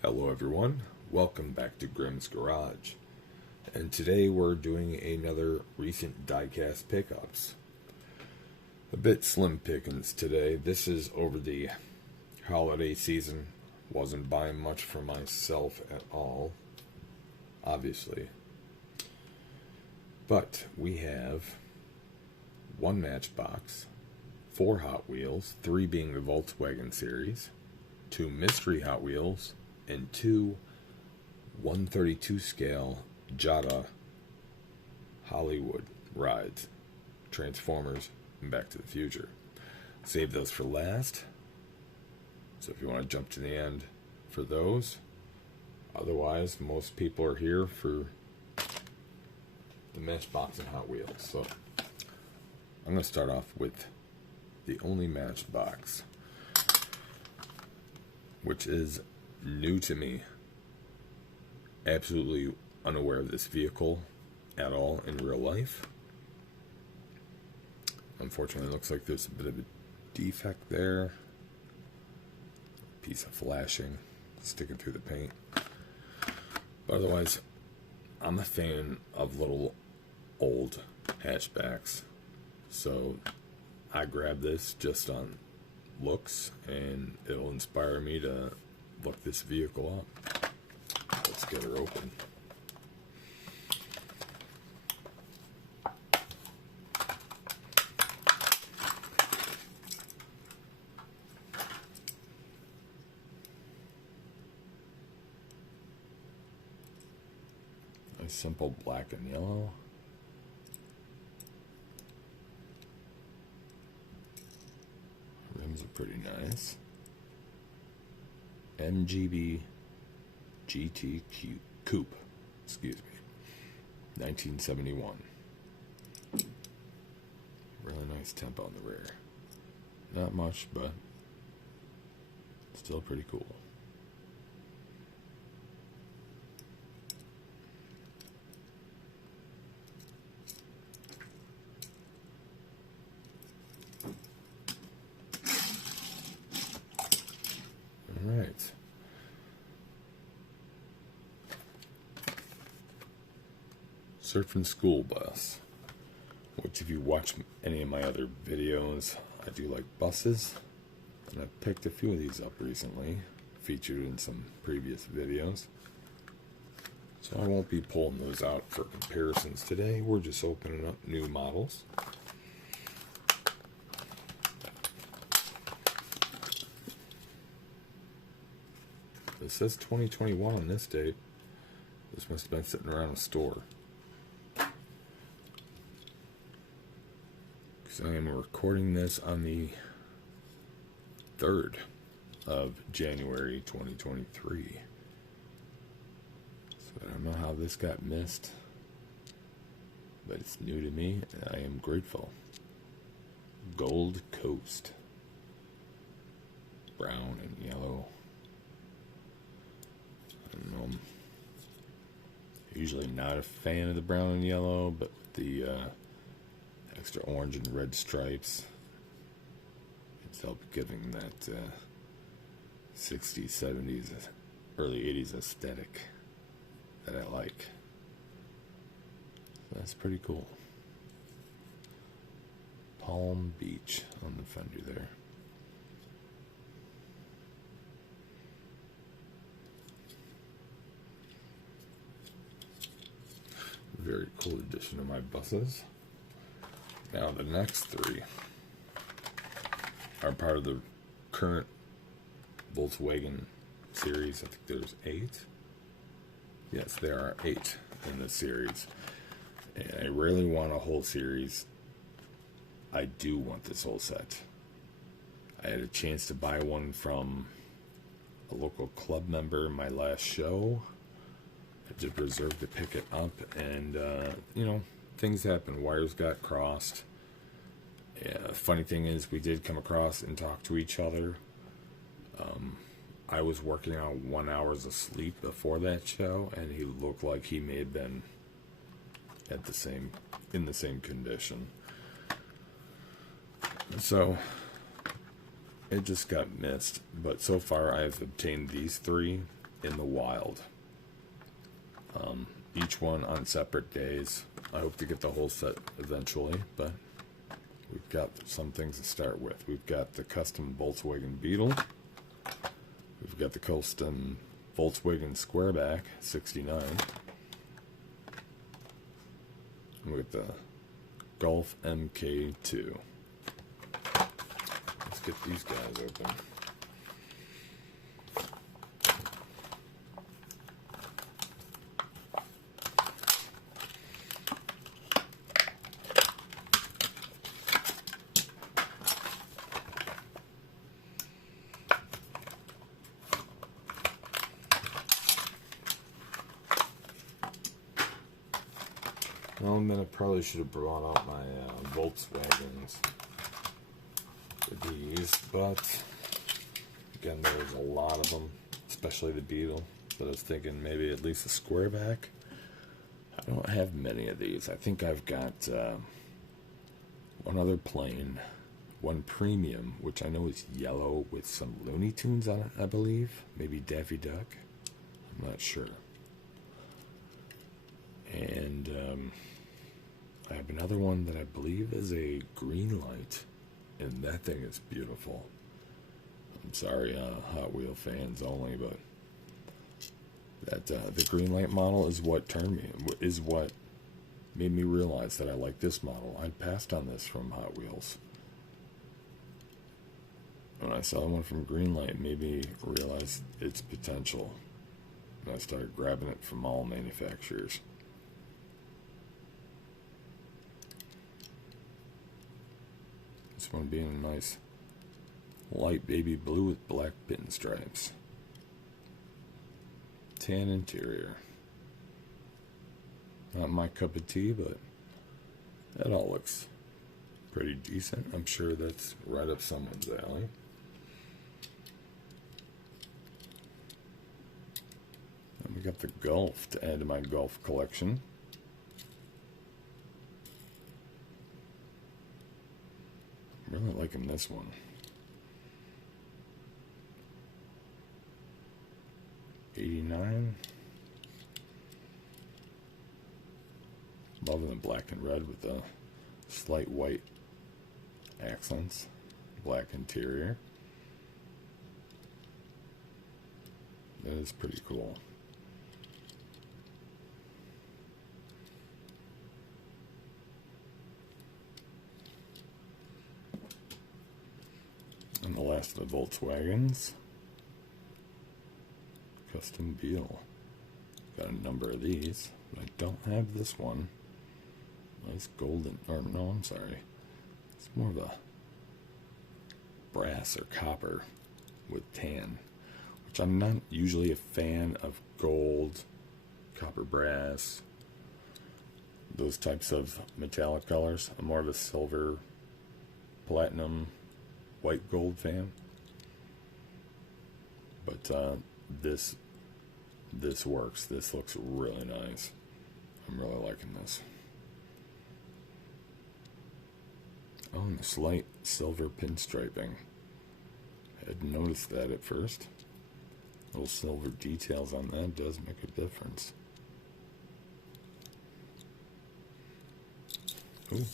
Hello everyone, welcome back to Grimm's Garage, and today we're doing another recent diecast pickups. A bit slim pickings today. This is over the holiday season. Wasn't buying much for myself at all, obviously. But we have one Matchbox, 4 Hot Wheels, 3 being the Volkswagen series, 2 mystery Hot Wheels, and 2 132 scale JADA Hollywood rides, Transformers, and Back to the Future. Save those for last, so if you want to jump to the end for those. Otherwise, most people are here for the Matchbox and Hot Wheels. So I'm going to start off with the only Matchbox, which is new to me. Absolutely unaware of this vehicle at all in real life. Unfortunately, it looks like there's a bit of a defect there. Piece of flashing sticking through the paint. But otherwise, I'm a fan of little old hatchbacks. So I grabbed this just on looks, and it'll inspire me to look this vehicle up. Let's get her open. Nice simple black and yellow. Rims are pretty nice. MGB GT Coupe, excuse me, 1971. Really nice tempo on the rear. Not much, but still pretty cool. Alright. Surfing School Bus, which if you watch any of my other videos, I do like buses, and I've picked a few of these up recently, featured in some previous videos. So I won't be pulling those out for comparisons today. We're just opening up new models. It says 2021 on this date. This must have been sitting around a store. Because I am recording this on the 3rd of January 2023. So I don't know how this got missed, but it's new to me, and I am grateful. Gold Coast. Brown and yellow. I'm usually not a fan of the brown and yellow, but with the extra orange and red stripes, it's helped giving that 60s, 70s, early 80s aesthetic that I like. So that's pretty cool. Palm Beach on the fender there. Very cool addition to my buses. Now the next 3 are part of the current Volkswagen series. I think there's 8. Yes, there are 8 in the series. And I rarely want a whole series. I do want this whole set. I had a chance to buy one from a local club member in my last show. I just reserved to pick it up, and you know, things happen. Wires got crossed. Yeah, funny thing is, we did come across and talk to each other. I was working on 1 hour of sleep before that show, and he looked like he may have been in the same condition. So it just got missed. But so far, I've obtained these 3. in the wild. Each one on separate days. I hope to get the whole set eventually, but we've got some things to start with. We've got the custom Volkswagen Beetle. We've got the custom Volkswagen Squareback 69. And we've got the Golf MK2. Let's get these guys open. Well, then I probably should have brought out my Volkswagens for these, but again, there's a lot of them, especially the Beetle. But I was thinking maybe at least a Squareback. I don't have many of these. I think I've got one other plain, one premium, which I know is yellow with some Looney Tunes on it, I believe. Maybe Daffy Duck. I'm not sure. And I have another one that I believe is a green light, and that thing is beautiful. I'm sorry, Hot Wheel fans only, but that the green light model is what turned me, is what made me realize that I like this model. I passed on this from Hot Wheels. When I saw one from Greenlight, it made me realize its potential. And I started grabbing it from all manufacturers. This one being a nice light baby blue with black pinstripes. Tan interior. Not my cup of tea, but that all looks pretty decent. I'm sure that's right up someone's alley. And we got the Golf to add to my golf collection. I'm really liking this one. '89. Loving the black and red with the slight white accents. Black interior. That is pretty cool. And the last of the Volkswagens. Custom Beetle. Got a number of these, but I don't have this one. Nice golden, or no, I'm sorry. It's more of a brass or copper with tan, which I'm not usually a fan of gold, copper brass, those types of metallic colors. I'm more of a silver, platinum, white gold fan. But this works. This looks really nice. I'm really liking this. Oh, and the slight silver pinstriping. I hadn't noticed that at first. Little silver details on that does make a difference. Ooh.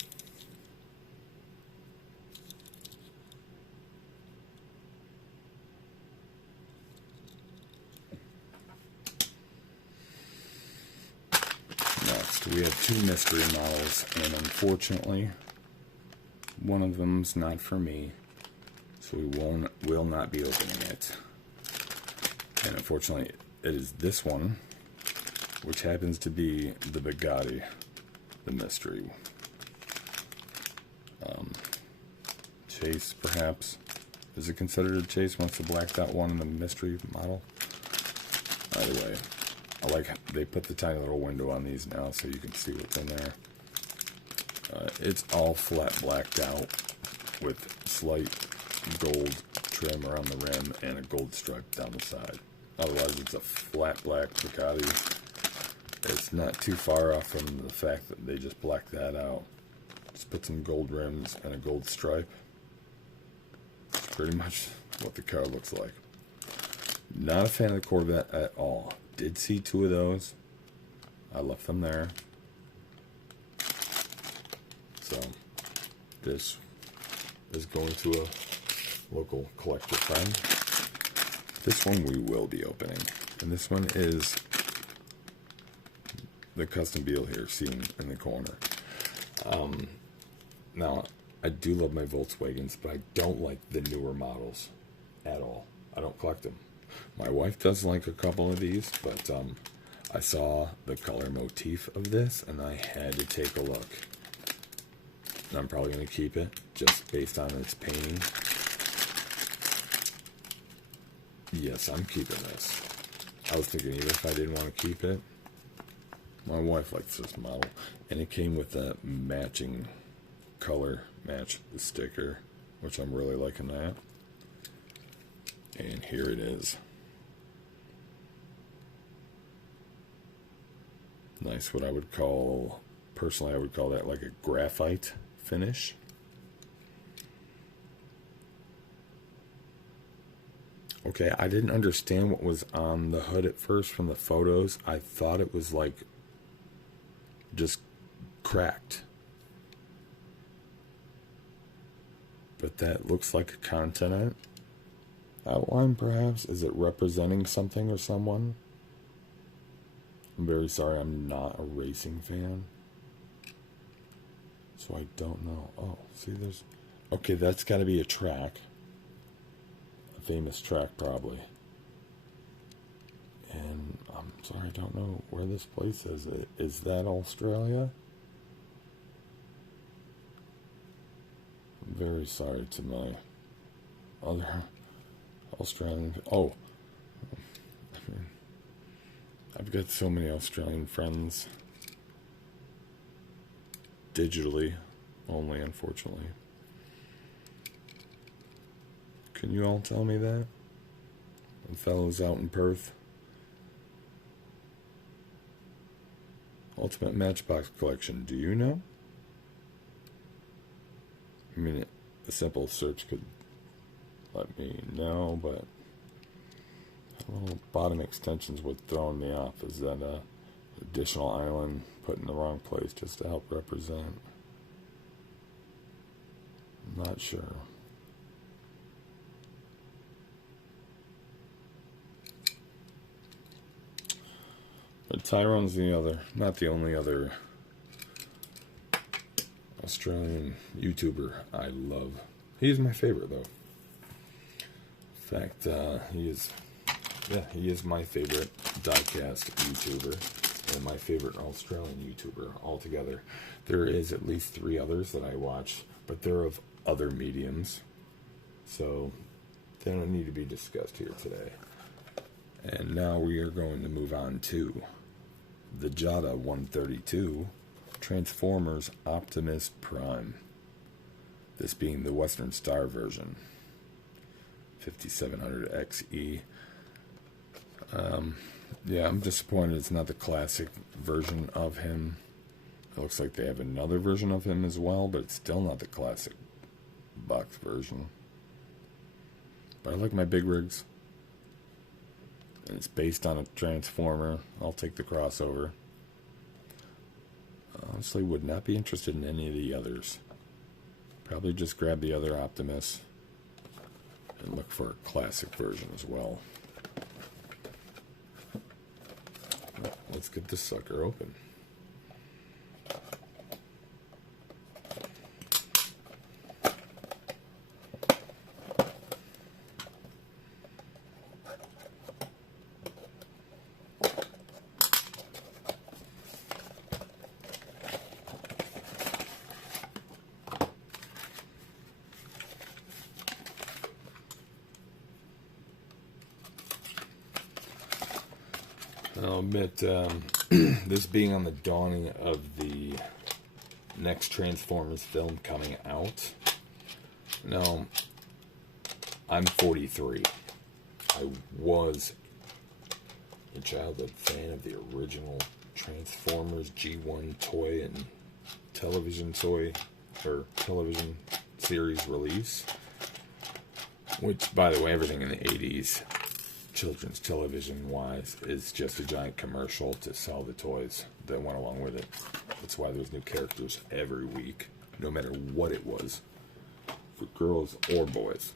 Next, we have two mystery models, and unfortunately, one of them's not for me, so we will not be opening it. And unfortunately, it is this one, which happens to be the Bugatti, the mystery. Chase, perhaps. Is it considered a chase once the blacked out one in the mystery model? Either way, I like how they put the tiny little window on these now so you can see what's in there. It's all flat blacked out with slight gold trim around the rim and a gold stripe down the side. Otherwise, it's a flat black Bugatti. It's not too far off from the fact that they just blacked that out. Just put some gold rims and a gold stripe. That's pretty much what the car looks like. Not a fan of the Corvette at all. Did see two of those. I left them there. So, this is going to a local collector friend. This one we will be opening. And this one is the custom Beal here, seen in the corner. Now, I do love my Volkswagens, but I don't like the newer models at all. I don't collect them. My wife does like a couple of these, but I saw the color motif of this, and I had to take a look. And I'm probably going to keep it, just based on its painting. Yes, I'm keeping this. I was thinking, even if I didn't want to keep it, my wife likes this model. And it came with a matching color match sticker, which I'm really liking that. And here it is. Nice, what I would call, personally I would call that like a graphite finish. Okay, I didn't understand what was on the hood at first from the photos. I thought it was like just cracked. But that looks like a continent outline, perhaps. Is it representing something or someone? I'm very sorry, I'm not a racing fan, so I don't know. Oh, see, there's... Okay, that's got to be a track. A famous track, probably. And I'm sorry, I don't know where this place is. Is that Australia? I'm very sorry to my other Australian... Oh, I mean, I've got so many Australian friends. Digitally only, unfortunately. Can you all tell me that? The fellows out in Perth. Ultimate Matchbox Collection, do you know? I mean, a simple search could let me know, but little bottom extensions would throw me off. Is that a additional island put in the wrong place just to help represent? I'm not sure. But Tyrone's the other, not the only other Australian YouTuber I love. He's my favorite, though. In fact, he is my favorite diecast YouTuber and my favorite Australian YouTuber altogether. There is at least 3 others that I watch, but they're of other mediums, so they don't need to be discussed here today. And now we are going to move on to the JADA 132 Transformers Optimus Prime. This being the Western Star version, 5700XE. Yeah, I'm disappointed it's not the classic version of him. It looks like they have another version of him as well, but it's still not the classic box version. But I like my big rigs. And it's based on a Transformer. I'll take the crossover. Honestly, would not be interested in any of the others. Probably just grab the other Optimus and look for a classic version as well. Let's get this sucker open. I'll admit, this being on the dawning of the next Transformers film coming out. Now, I'm 43. I was a childhood fan of the original Transformers G1 toy and television toy, or television series release. Which, by the way, everything in the 80s children's television wise is just a giant commercial to sell the toys that went along with it. That's why there's new characters every week, no matter what it was, for girls or boys.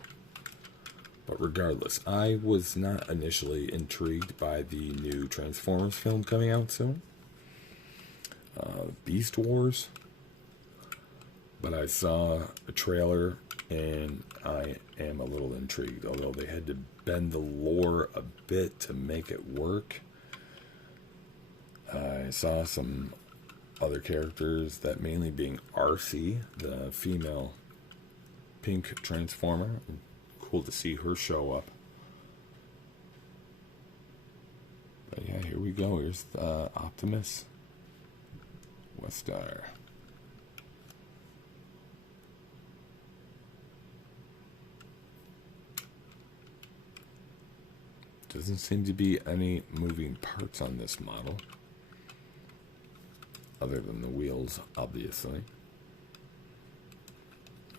But regardless, I was not initially intrigued by the new Transformers film coming out soon, Beast Wars. But I saw a trailer and I am a little intrigued, although they had to bend the lore a bit to make it work. I saw some other characters, that mainly being RC, the female pink Transformer. Cool to see her show up. But yeah, here we go. Here's the Optimus Westar. Doesn't seem to be any moving parts on this model, other than the wheels, obviously.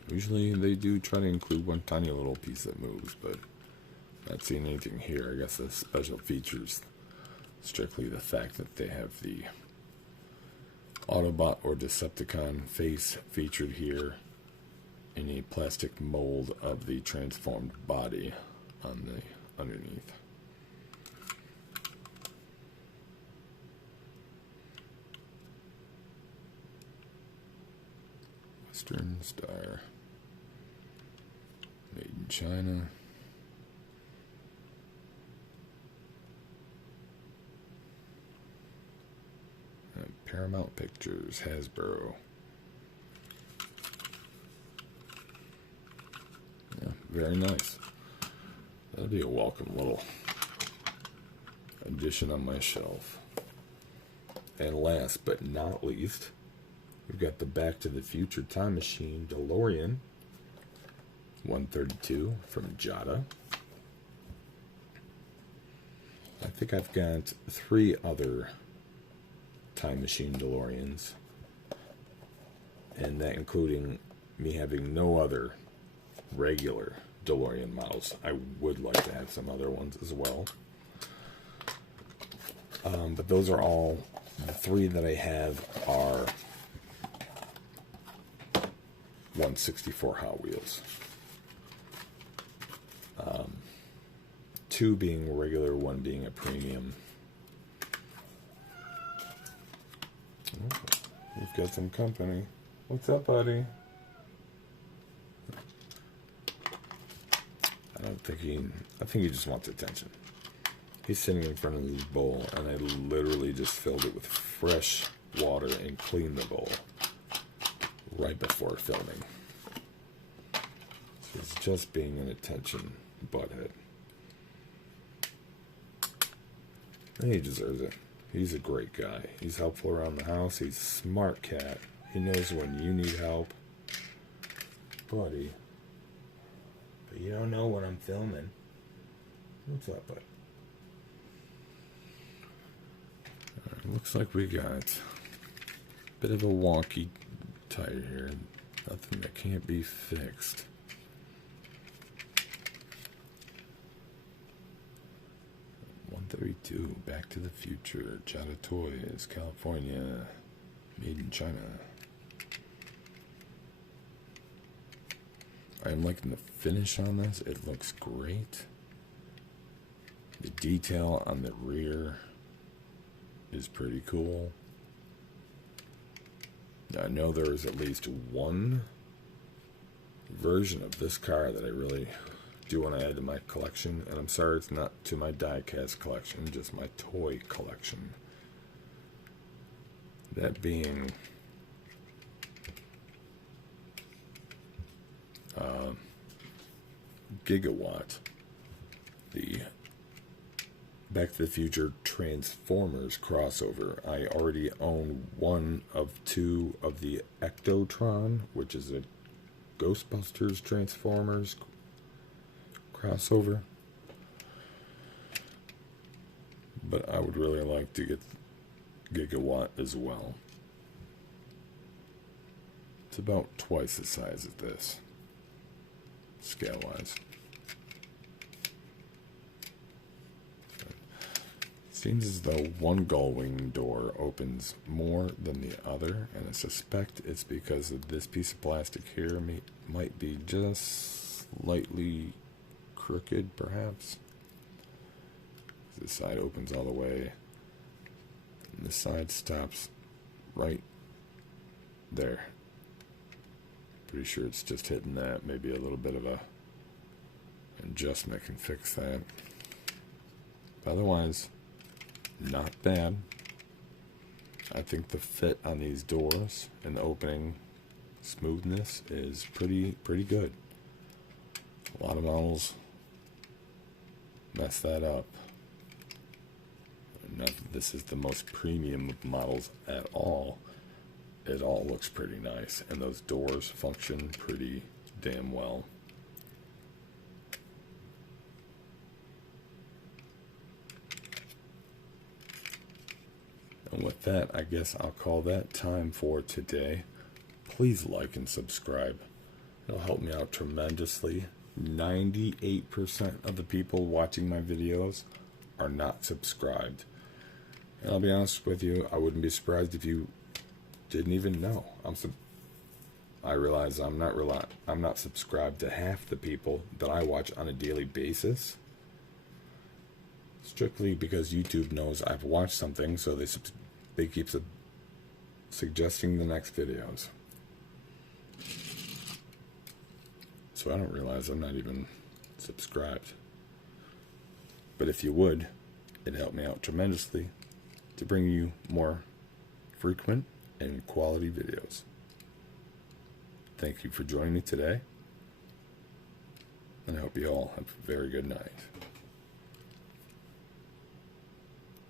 Usually they do try to include one tiny little piece that moves, but not seeing anything here. I guess the special features strictly the fact that they have the Autobot or Decepticon face featured here in a plastic mold of the transformed body on the underneath. Western Star. Made in China. And Paramount Pictures, Hasbro. Yeah, very nice. That'll be a welcome little addition on my shelf. And last but not least, we've got the Back to the Future Time Machine DeLorean 132 from JADA. I think I've got 3 other Time Machine DeLoreans, and that including me having no other regular DeLorean models. I would like to have some other ones as well. But those are all, the 3 that I have are 1/64 Hot Wheels. 2 being regular, 1 being a premium. Oh, we've got some company. What's up, buddy? I think he just wants attention. He's sitting in front of his bowl, and I literally just filled it with fresh water and cleaned the bowl right before filming. So he's just being an attention butthead. And he deserves it. He's a great guy. He's helpful around the house. He's a smart cat. He knows when you need help. Buddy. But you don't know when I'm filming. What's up, bud? Alright, looks like we got a bit of a wonky tire here. Nothing that can't be fixed. '32, Back to the Future, JADA Toys, California, made in China. I'm liking the finish on this. It looks great. The detail on the rear is pretty cool. Now, I know there is at least one version of this car that I really do want to add to my collection, and I'm sorry it's not to my Diecast collection, just my toy collection. That being Gigawatt, the Back to the Future Transformers crossover. I already own 1 of 2 of the Ectotron, which is a Ghostbusters Transformers crossover. But I would really like to get Gigawatt as well. It's about twice the size of this, scale-wise. Seems as though one gull wing door opens more than the other, and I suspect it's because of this piece of plastic here might be just slightly crooked, perhaps. This side opens all the way, and this side stops right there. Pretty sure it's just hitting that. Maybe a little bit of a adjustment can fix that. But otherwise, not bad. I think the fit on these doors and the opening smoothness is pretty good. A lot of models mess that up. Not that this is the most premium of models at all. It all looks pretty nice, and those doors function pretty damn well. And with that, I guess I'll call that time for today. Please like and subscribe. It'll help me out tremendously. 98% of the people watching my videos are not subscribed. And I'll be honest with you, I wouldn't be surprised if you didn't even know. I realize I'm not subscribed to half the people that I watch on a daily basis. Strictly because YouTube knows I've watched something, so they keep suggesting the next videos. So I don't realize I'm not even subscribed. But if you would, it'd help me out tremendously to bring you more frequent and quality videos. Thank you for joining me today, and I hope you all have a very good night.